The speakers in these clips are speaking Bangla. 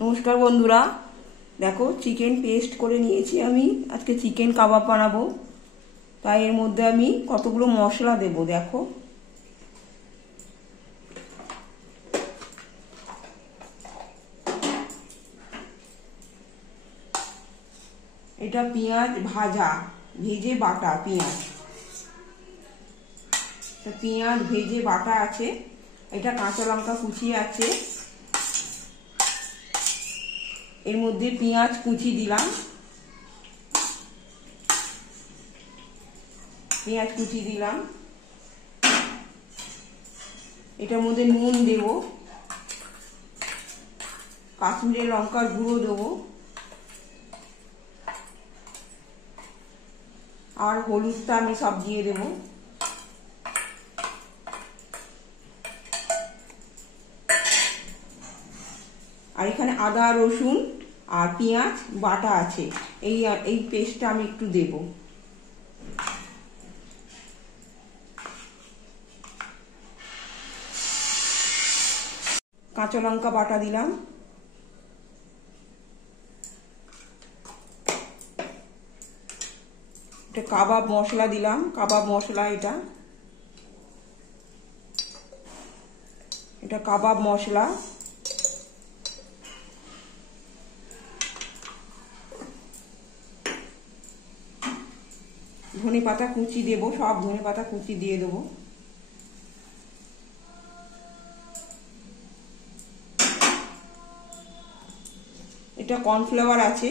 নমস্কার বন্ধুরা, দেখো চিকেন পেস্ট করে নিয়েছি। আমি আজকে চিকেন কাবাব বানাবো, তাই এর মধ্যে আমি কতগুলো মশলা দেব। দেখো, এটা পেঁয়াজ ভাজা, ভেজে বাটা পেঁয়াজ, পেঁয়াজ ভেজে বাটা আছে। এটা কাঁচা লঙ্কা কুচি আছে, এর মধ্যে পেঁয়াজ কুচি দিলাম, পেঁয়াজ কুচি দিলাম। এটার মধ্যে নুন দেব, কাশ্মীরি লঙ্কার গুঁড়ো দেবো, আর হলুদটা আমি সব দিয়ে দেবো। আর এখানে আদা রসুন আর পেঁয়াজ বাটা আছে, এই পেস্টটা আমি একটু দেব। কাঁচা লঙ্কা বাটা দিলাম, এটা কাবাব মশলা দিলাম, কাবাব মশলা, এটা কাবাব মশলা। ধনে পাতা কুচি দেবো, সব ধনে পাতা কুচি দিয়ে দেবো। এটা কর্নফ্লাওয়ার আছে,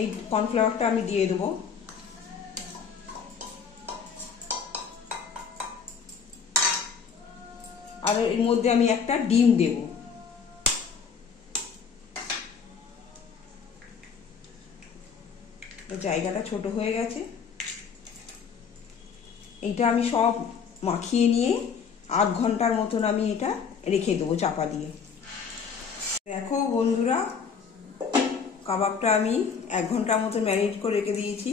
এই কর্নফ্লাওয়ারটা আমি দিয়ে দেবো। আর এর মধ্যে আমি একটা ডিম দেব। জায়গাটা ছোট হয়ে গেছে। এইটা আমি সব মাখিয়ে নিয়ে আধ ঘন্টার মতন আমি এটা রেখে দেবো চাপা দিয়ে। দেখো বন্ধুরা, কাবাবটা আমি 1 ঘন্টার মতো ম্যারিনেট করে রেখে দিয়েছি।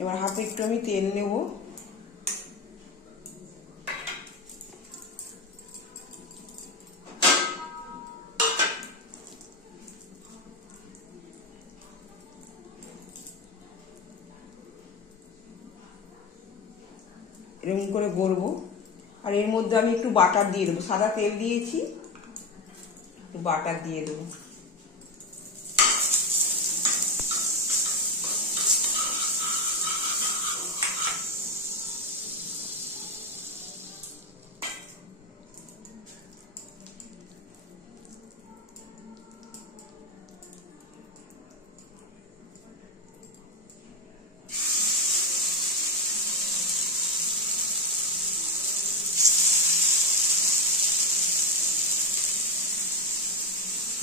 এবার হাতে একটু আমি তেল নেব, এরকম করে গড়বো। আর এর মধ্যে আমি একটু বাটার দিয়ে দেবো, সাদা তেল দিয়েছি, একটু বাটার দিয়ে দেবো।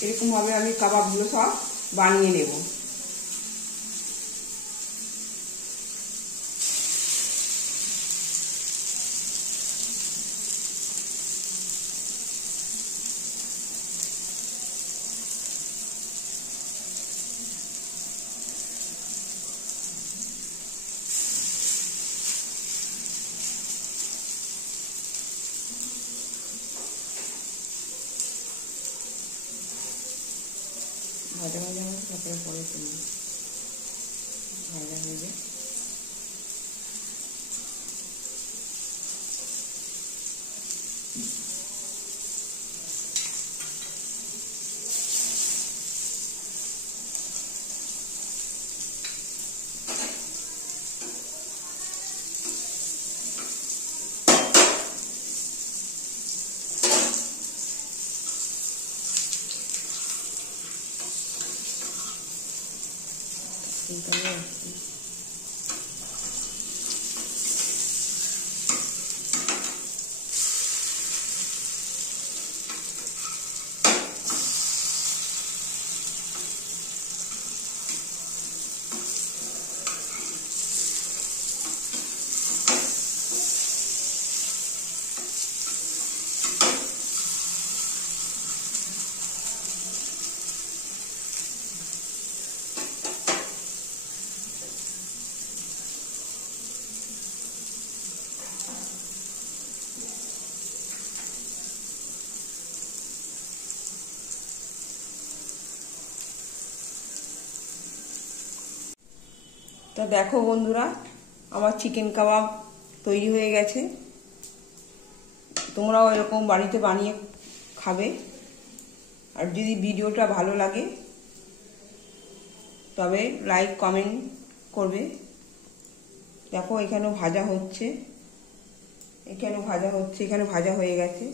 এরকম ভাবে আমি কাবাবগুলো সব বানিয়ে নেব। ভাজা ভাজা হবে, তারপরে পরে তুলব, ভাজা হয়ে যায়। তো দেখো বন্ধুরা, আমার চিকেন কাবাব তৈরি হয়ে গেছে। তোমরাও এরকম বাড়িতে বানিয়ে খাবে। আর যদি ভিডিওটা ভালো লাগে তবে লাইক কমেন্ট করবে। দেখো এখানেও ভাজা হচ্ছে, এখানেও ভাজা হচ্ছে, এখানে ভাজা হয়ে গেছে,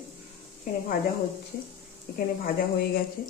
এখানে ভাজা হচ্ছে, এখানে ভাজা হয়ে গেছে।